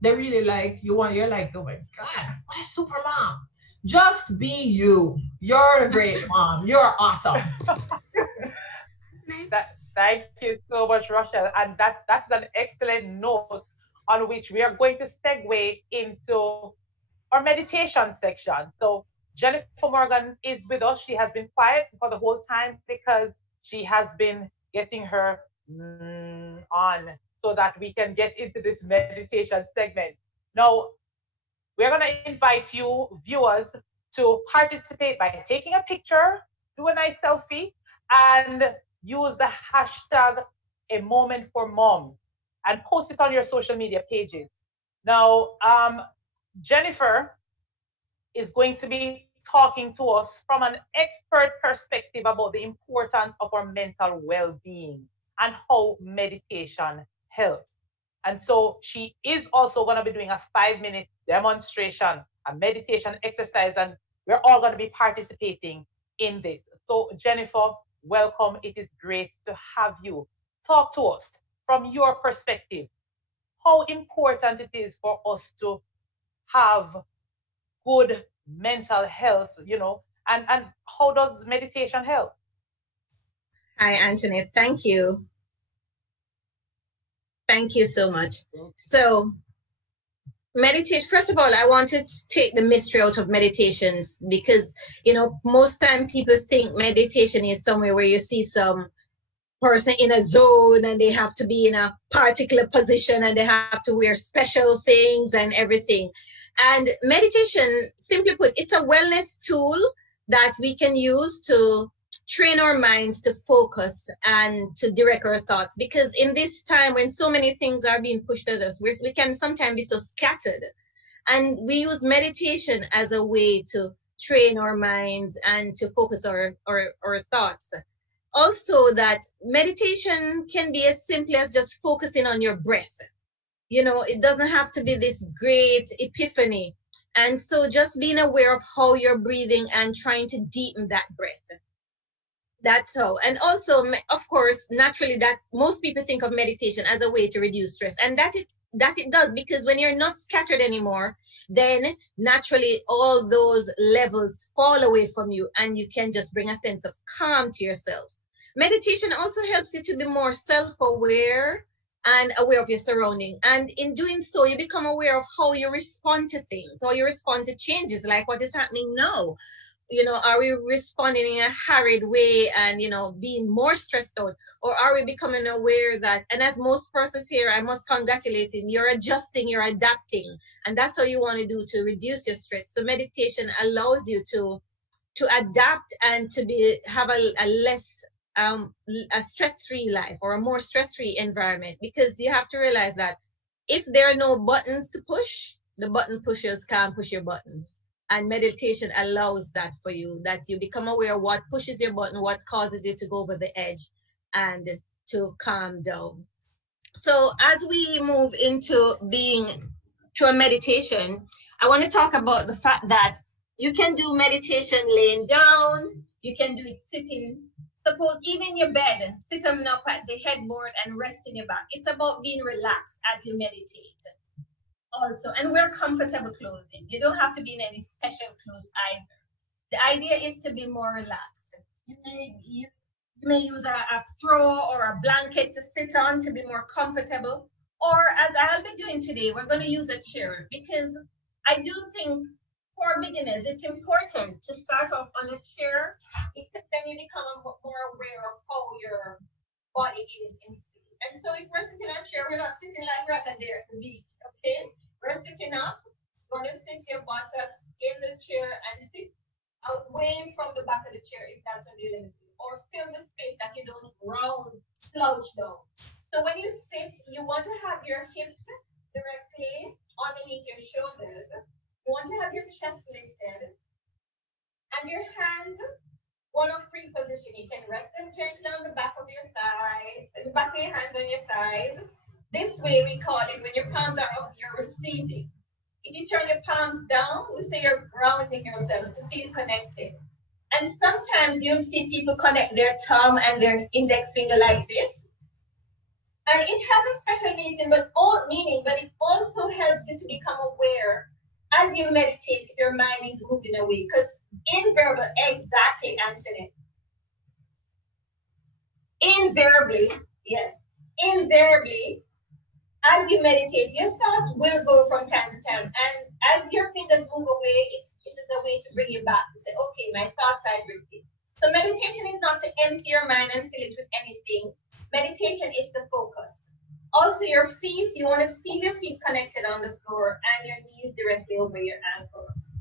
they really like you're like, oh my God, what a super mom. Just be you. You're a great mom. You're awesome. Thank you so much, Rochelle. And that's an excellent note on which we are going to segue into our meditation section. So Jennifer Morgan is with us. She has been quiet for the whole time because she has been getting her on so that we can get into this meditation segment. Now, we're going to invite you, viewers, to participate by taking a picture, do a nice selfie, and use the hashtag A Moment for Mom and post it on your social media pages. Now, Jennifer is going to be talking to us from an expert perspective about the importance of our mental well-being and how meditation helps. And so she is also going to be doing a 5-minute demonstration, a meditation exercise, and we're all going to be participating in this. So Jennifer, welcome. It is great to have you. Talk to us from your perspective, how important it is for us to have good mental health, and how does meditation help? Hi, Anthony. Thank you. Thank you so much. So, meditate. First of all, I want to take the mystery out of meditations because, most time people think meditation is somewhere where you see some person in a zone and they have to be in a particular position and they have to wear special things and everything. And meditation, simply put, it's a wellness tool that we can use to train our minds to focus and to direct our thoughts. Because in this time when so many things are being pushed at us, we can sometimes be so scattered. And we use meditation as a way to train our minds and to focus our thoughts. Also, that meditation can be as simple as just focusing on your breath. It doesn't have to be this great epiphany. And so just being aware of how you're breathing and trying to deepen that breath. That's how. And also, of course, naturally, that most people think of meditation as a way to reduce stress. And that it does, because when you're not scattered anymore, then naturally all those levels fall away from you and you can just bring a sense of calm to yourself. Meditation also helps you to be more self-aware and aware of your surrounding. And in doing so, you become aware of how you respond to things, how you respond to changes, like what is happening now. Are we responding in a hurried way and, being more stressed out? Or are we becoming aware that, and as most persons here, I must congratulate you, you're adjusting, you're adapting. And that's how you want to do to reduce your stress. So meditation allows you to adapt and to have a less a stress-free life or a more stress-free environment, because you have to realize that if there are no buttons to push, the button pushers can't push your buttons. And meditation allows that for you, that you become aware of what pushes your button, what causes you to go over the edge and to calm down. So as we move into being to a meditation, I want to talk about the fact that you can do meditation laying down, you can do it sitting. Suppose even in your bed, sit up at the headboard and rest in your back. It's about being relaxed as you meditate. Also, and wear comfortable clothing. You don't have to be in any special clothes either. The idea is to be more relaxed. You may use a throw or a blanket to sit on to be more comfortable. Or as I'll be doing today, we're going to use a chair, because I do think for beginners, it's important to start off on a chair, because then you become more aware of how your body is in space. And so if we're sitting on a chair, we're not sitting like we're at the beach, okay? We're sitting up. You want to sit your buttocks in the chair and sit away from the back of the chair if that's what you're limited, or fill the space that you don't slouch down. So when you sit, you want to have your hips directly underneath your shoulders. You want to have your chest lifted. And your hands, one of three positions. You can rest them gently on the back of your thighs, the back of your hands on your thighs. This way we call it, when your palms are up, you're receiving. If you turn your palms down, we say you're grounding yourself to feel connected. And sometimes you'll see people connect their thumb and their index finger like this. And it has a special meaning, but it also helps you to become aware as you meditate if your mind is moving away. Because exactly, Anthony. Invariably, as you meditate, your thoughts will go from time to time. And as your fingers move away, this is a way to bring you back to say, okay, my thoughts are drifting. So meditation is not to empty your mind and fill it with anything. Meditation is the focus. Also, your feet, you want to feel your feet connected on the floor and your knees directly over your ankles.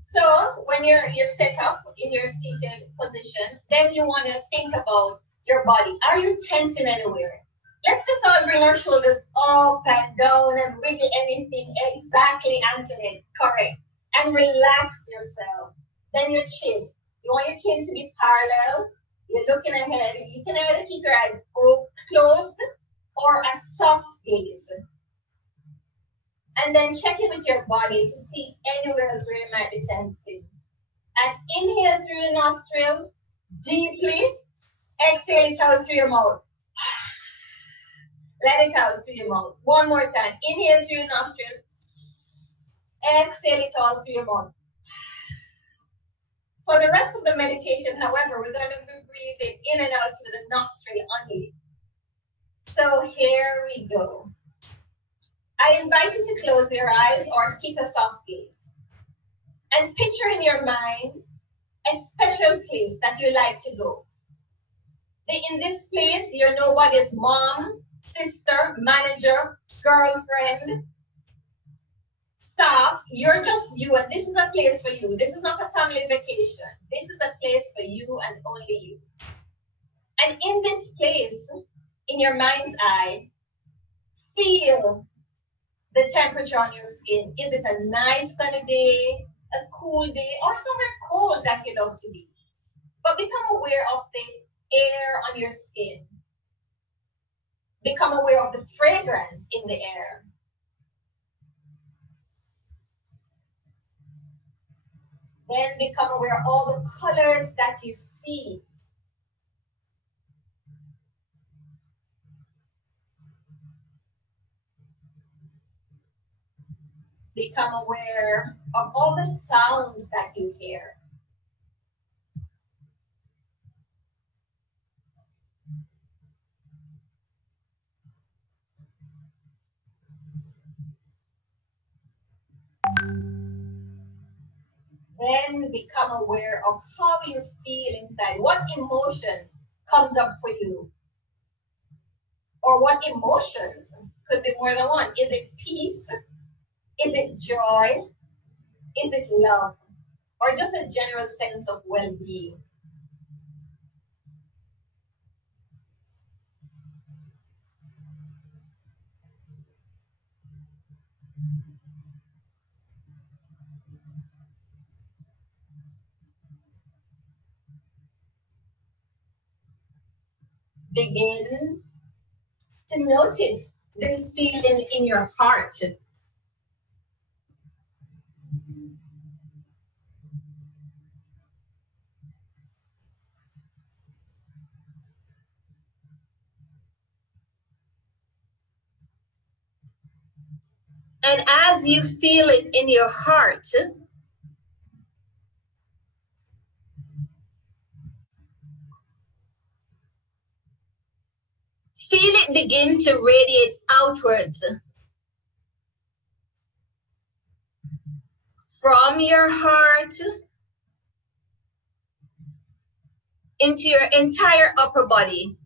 So when you're set up in your seated position, then you want to think about your body. Are you tensing anywhere? Let's just all bring our shoulders up and down and wiggle anything. Exactly, Antoinette. Correct. And relax yourself. Then your chin. You want your chin to be parallel. You're looking ahead. You can either keep your eyes closed or a soft gaze. And then check in with your body to see anywhere else where you might be tensing. And inhale through your nostril deeply. Exhale it out through your mouth. Let it out through your mouth. One more time. Inhale through your nostril. Exhale it out through your mouth. For the rest of the meditation, however, we're going to be breathing in and out through the nostril only. So here we go. I invite you to close your eyes or to keep a soft gaze. And picture in your mind a special place that you like to go. In this place, you're nobody's mom, sister, manager, girlfriend, staff. You're just you, and this is a place for you. This is not a family vacation. This is a place for you and only you. And in this place, in your mind's eye, feel the temperature on your skin. Is it a nice sunny day, a cool day, or somewhere cold that you love to be? But become aware of the air on your skin. Become aware of the fragrance in the air. Then become aware of all the colors that you see. Become aware of all the sounds that you hear. Then become aware of how you feel inside. What emotion comes up for you? Or what emotions? Could be more than one. Is it peace? Is it joy? Is it love? Or just a general sense of well-being? Begin to notice this feeling in your heart. And as you feel it in your heart, feel it begin to radiate outwards from your heart into your entire upper body.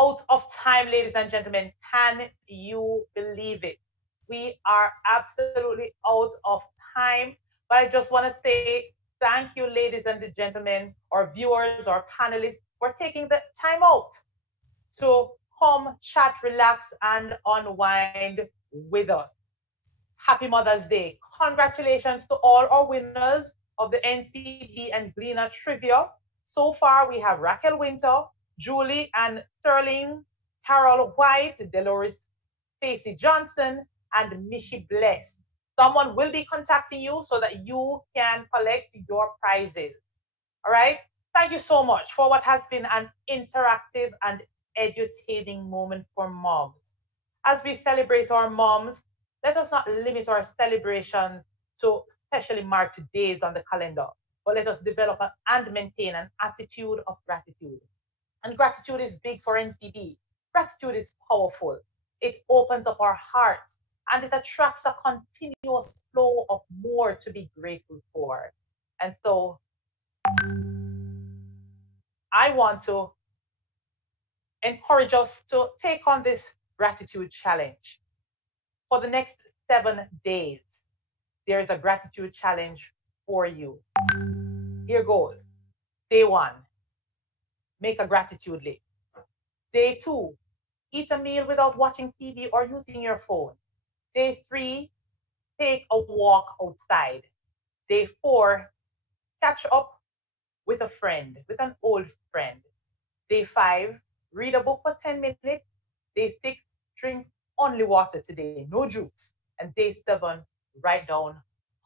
out of time, ladies and gentlemen. Can you believe it? We are absolutely out of time. But I just want to say thank you, ladies and gentlemen, our viewers, our panelists, for taking the time out to come, chat, relax, and unwind with us. Happy Mother's Day. Congratulations to all our winners of the NCB and Gleaner Trivia. So far, we have Raquel Winter, Julie and Sterling, Carol White, Dolores Stacey Johnson, and Mishi Bless. Someone will be contacting you so that you can collect your prizes. All right? Thank you so much for what has been an interactive and edutaining moment for moms. As we celebrate our moms, let us not limit our celebrations to specially marked days on the calendar, but let us develop and maintain an attitude of gratitude. And gratitude is big for NCB. Gratitude is powerful. It opens up our hearts and it attracts a continuous flow of more to be grateful for. And so I want to encourage us to take on this gratitude challenge. For the next 7 days, there is a gratitude challenge for you. Here goes. Day 1, make a gratitude list. Day 2, eat a meal without watching TV or using your phone. Day 3, take a walk outside. Day 4, catch up with a friend, with an old friend. Day 5, read a book for 10 minutes. Day 6, drink only water today, no juice. And day 7, write down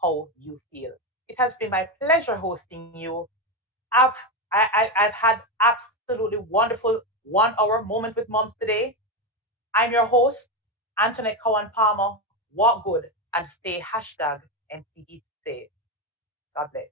how you feel. It has been my pleasure hosting you. I've had absolutely wonderful 1-hour moment with moms today. I'm your host, Antoinette Cowan Palmer. Walk good and stay #NCB safe. God bless.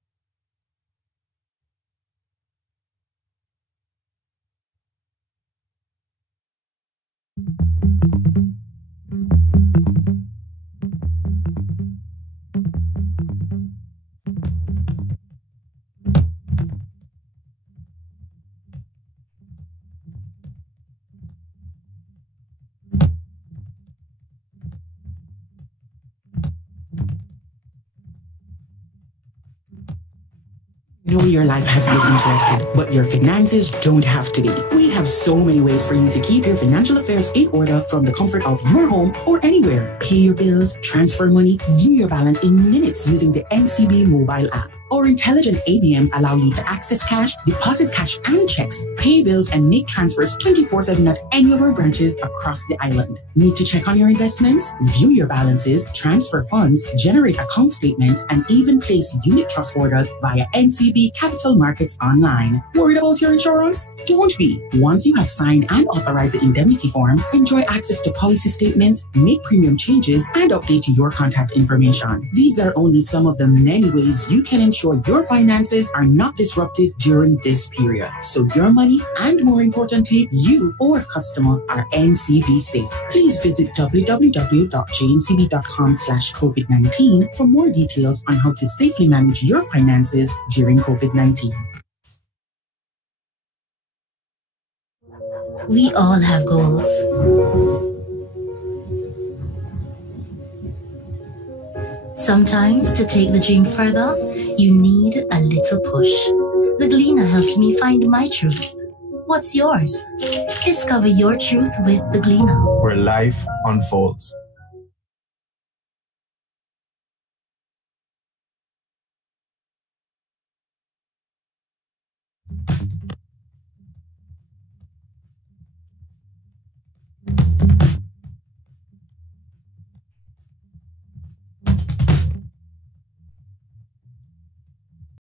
Know your life has been interrupted, but your finances don't have to be. We have so many ways for you to keep your financial affairs in order from the comfort of your home or anywhere. Pay your bills, transfer money, view your balance in minutes using the NCB mobile app. Our intelligent ABMs allow you to access cash, deposit cash and checks, pay bills, and make transfers 24/7 at any of our branches across the island. Need to check on your investments, view your balances, transfer funds, generate account statements, and even place unit trust orders via NCB Capital Markets online. Worried about your insurance? Don't be. Once you have signed and authorized the indemnity form, enjoy access to policy statements, make premium changes, and update your contact information. These are only some of the many ways you can ensure your finances are not disrupted during this period. So your money, and more importantly, you or customer, are NCB safe. Please visit www.jncb.com/COVID-19 for more details on how to safely manage your finances during COVID-19. We all have goals. Sometimes to take the dream further, you need a little push. The Gleaner helped me find my truth. What's yours? Discover your truth with The Gleaner, where life unfolds.